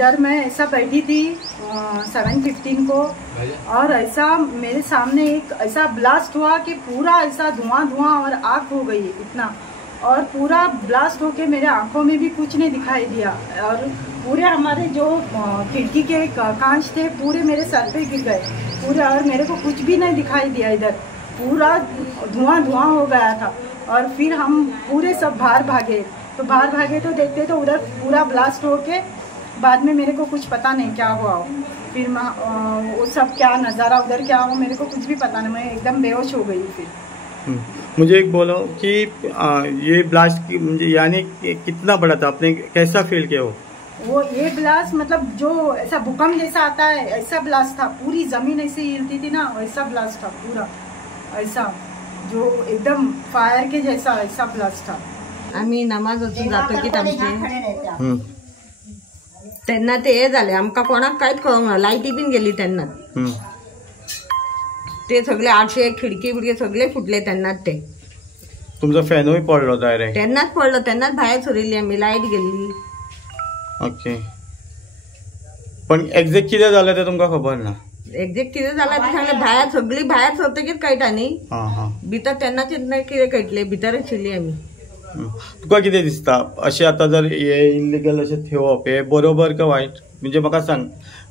इधर मैं ऐसा बैठी थी 7:15 को, और ऐसा मेरे सामने एक ऐसा ब्लास्ट हुआ कि पूरा ऐसा धुआं और आग हो गई इतना, और पूरा ब्लास्ट होके मेरे आंखों में भी कुछ नहीं दिखाई दिया, और पूरे हमारे जो खिड़की के कांच थे पूरे मेरे सर पे गिर गए पूरे, और मेरे को कुछ भी नहीं दिखाई दिया। इधर पूरा धुआं हो गया था, और फिर हम पूरे सब बाहर भागे तो देखते तो उधर पूरा ब्लास्ट होके बाद में मेरे को कुछ पता नहीं क्या हुआ हो, फिर वो सब क्या नज़ारा उधर क्या हो मेरे को कुछ भी पता नहीं, मैं एकदम बेहोश हो गई। फिर मुझे एक बोलो कि ये ब्लास्ट यानी कितना बड़ा था, आपने कैसा फील किया वो ये ब्लास्ट मतलब जो ऐसा भूकंप जैसा आता है ऐसा ब्लास्ट था, पूरी जमीन ऐसे हिलती थी ना वैसा ब्लास्ट था, पूरा ऐसा जो एकदम फायर के जैसा ऐसा ब्लास्ट था। आम्ही नमाज वचून जातो की आमचे त्यांना ते हे झाले, आमका कोणाक काहीच कळूंक ना, लायटी बीन गेली त्यांना, ते सगळे 800 खिडकी बिडकी सगळे फुटले त्यांनाच, ते तुमचा फॅनही पडलो डायरेक्ट त्यांनाच पडलो, त्यांनाच बाहेर सोडिल्ली आम्ही, लाईट गेली। ओके, पण एक्झॅक्ट किती झालं ते तुमका खबर ना? एक्झॅक्ट किती झालं ते सांगले, बाहेर सगळी बाहेर सरतकीच कळटा न्ही, भितर त्यांनाच नाही कितें कळटले, भितर आशिल्ली आमी। तुका कितें दिसता अशें आतां जर हे इल्लिगल अशें ठेवप हे बरोबर का वायट? म्हणजे म्हाका सांग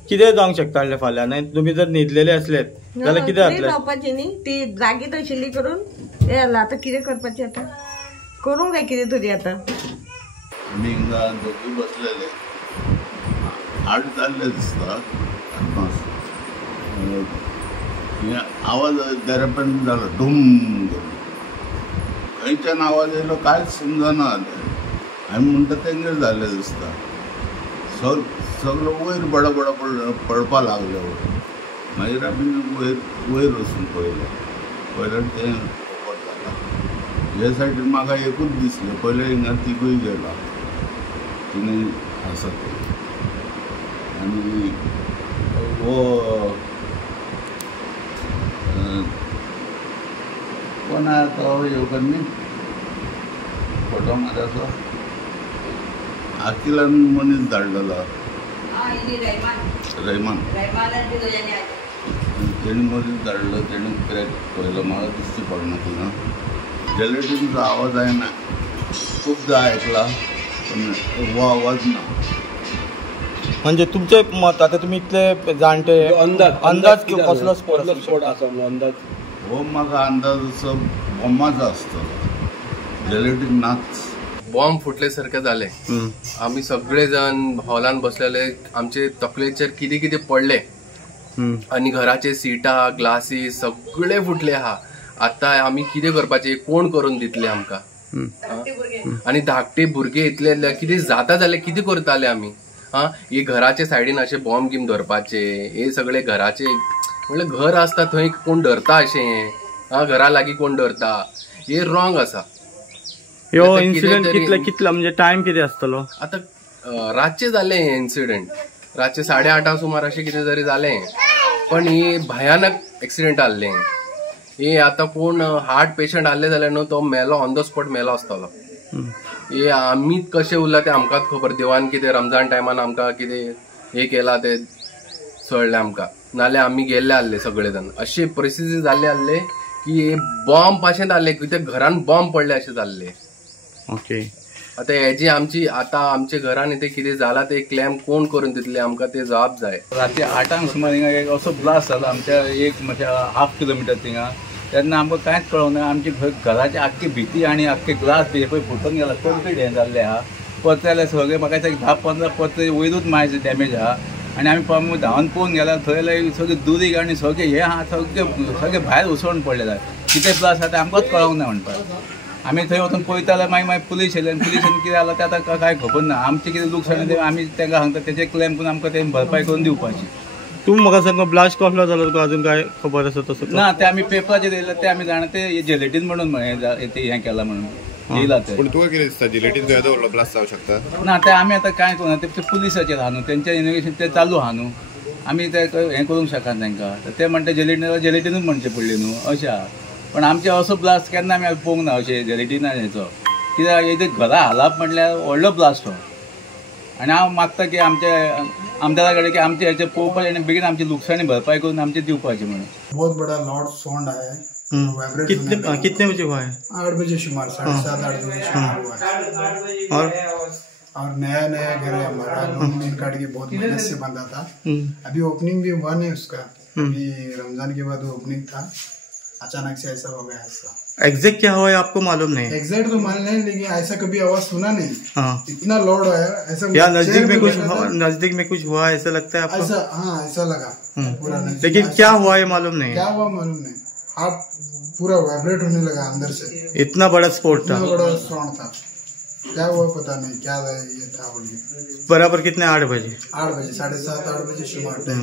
कितें जावंक शकता आसलें फाल्यां, नाही तुमी जर न्हिदलेले असलेत जाल्यार कितें जातलें? जावपाची न्ही, ती जागीच आशिल्ली करून हे जालां, आतां कितें करपाचें, आतां करूंक जाय कितें तरी। आतां आमी हिंगा दोगी बसलेले, आठ जाल्ले दिसता, आवाज दरेपण जालो धूम, खंयच्यान आवाज येयलो कांयच समजना जालें, आमी म्हणटा तेंगेर जाल्ले दिसता, सगळो वयर बडा पडपा लागले। मागीर आमी वयर वचून पळयलें तें खबर जाता। हे सायडीन म्हाका एकूच दिसलें, पयलें हिंगा तिगूय गेला, तिनूय आसा ते, आनी वो कोण आहे तो येवकरनी फोटो मारचो अखिलान मनीस धाडलेलो रैमान, तेणी मनीस धाडलो, तेणी क्रॅक पळयलो, म्हाका दिसची पडना थिंगा, जॅलेटिनचो आवाज आयना, खूबदां आयकला पण हो आवाज ना। म्हणजे तुमचे मत, आता तुम्ही इतले जाणटे अंदाज कसलो स्फोट आसा अंदाज? हो म्हाका अंदाज असो बॉम्बाचो आसतलो, जॅलेटिन नाच, बॉम्ब फुटले सारखे झाले। आम्ही सगळे जण हॉलान बसलेले, आमचे तकलेचेर कितें कितें पडले, आणि घराचे सीटा ग्लासीस सगळे फुटले हा। आता आम्ही कितें करपाचे, कोण करून दितले आमकां? आणि धाकटे भुरगे इतले कितें जाता जाल्यार कितें करताले आमी? हे घराचे सायडीन अशे बॉम्ब गिम धरपाचे, हे सगळे घराचे म्हणल्यार घर आसता थंय कोण धरता अशें, घरा लागीं कोण धरता, हे रॉंग आसा। ह्यो इन्सिडेंट कितलो म्हणजे टायम कितें आसतलो? आतां रातचे जालें हें इन्सिडेंट, रातचे 8:30 सुमार अशें कितें तरी जालें, पण हे भयानक एक्सिडेंट आसलें। हे आतां कोण हार्ट पेशंट आसले जाल्यार न्हू तो मेलो, ऑन द स्पॉट मेलो आसतलो। हे आमी कशें उरला तें आमकांच खबर, देवान कितें रमजान टायमान आमकां कितें हे केला तें चळ्ळें आमकां, नाल्यार आमी गेल्ले आसले सगळे जाण। अशी परिस्थिती जाल्ली आसले की हे बॉम्ब अशें जाल्ले, कित्याक घरान बॉम्ब पडले अशें जाल्ले। ओके, आता हेजी आमची आता आमच्या घरान इथे कितें जाला ते क्लेम कोण करून दितले आमकां, ते जबाब जाय। रातचे 8 सुमार हिंगा एक असो ब्लास्ट जालो आमच्या एक म्हणजे 1/2 किलोमिटर थिंगा, तेन्ना आमकां कांयच कळोंक ना, आमची घराची आख्खी भिती आनी आख्खे ग्लास बी पळय फुटून गेला, कंप्लीट हें जाल्लें आहा, पत्रे सगळे म्हाका दिसता 10-15 पत्रे वयरूच मायज डॅमेज आहा, आनी आमी धांवन पळोवन गेल्यार थंय सगळे दुरीग आनी सगळे हे आहा सगळे भायर उसळून पडलेले, कितें ब्लास्ट आहा तें आमकांच कळोंक ना म्हणटा। आमी थंय वचून पळयता जाल्यार मागीर पुलीस येयले, पुलिशेन कितें जालां तें आतां कांय खबर ना, आमचें कितें लुकसाण आमी तांकां सांगता तेजे क्लेम करून आमकां तें भरपाय करून दिवपाची। तुम्ही म्हाका सांग ब्लास्ट कसलो जालो तुका अजून काय खबर आसा तसं? ना, ते आमी पेपराचेर येयला ते आमी जाणा, ते जेलेटीन म्हणून हें केला म्हणून येयला ते। पण तुका कितें दिसता जेलेटीन येदो व्हडलो ब्लास्ट जावंक शकता? ना, ते आमी आतां कांय करूं ना, ते पुलिसाचेर आहा न्हू, तेंचें इन्व्हेस्टिगेशन ते चालू आहा न्हू, आमी ते हें करूंक शकना तांकां, ते म्हणटा जेलेटीनूच म्हणचे पडले न्हू अशें आहा। पण आमचे असो ब्लास्ट केन्ना आमी पळोवंक ना अशें जेलेटीनान हेचो, कित्याक हेजे घरा हालाप म्हटल्यार व्हडलो ब्लास्ट हो, आणि हांव मागता की आमच्या आमदारा कडेन की आमचे हेचे पळोवपाचें आनी बेगीन आमची लुकसाणी भरपाई करून आमचे दिवपाची म्हणून. बहुत बड़ा लाउड साउंड आया है. कितने बजे हुआ है? 8 बजे शुमार, 7:30-8 बजे शुमार हुआ है. और नया घर है हमारा, लोन मिल कार्ड की बहुत मेहनत से बंदा था. अभी ओपनिंग भी हुआ नहीं उसका, अभी रमजान के बाद ओपनिंग था, अचानक से ऐसा हो गया. ऐसा एग्जैक्ट क्या हुआ है आपको मालूम नहीं? एग्जैक्ट तो मालूम नहीं, लेकिन ऐसा कभी आवाज सुना नहीं. इतना लाउड आया ऐसा. या नजदीक में कुछ हुआ ऐसा लगता है आपको? ऐसा, हाँ ऐसा लगा पूरा. लेकिन क्या हुआ है मालूम नहीं. क्या हुआ मालूम नहीं. हाथ पूरा वाइब्रेट होने लगा अंदर से. इतना बड़ा स्फोट था. इतना बड़ा साउंड था. क्या हुआ पता नहीं, क्या ये था बोलिए. बराबर कितने? 8 बजे. 8 बजे, 7:30-8 बजे शुमार टाइम.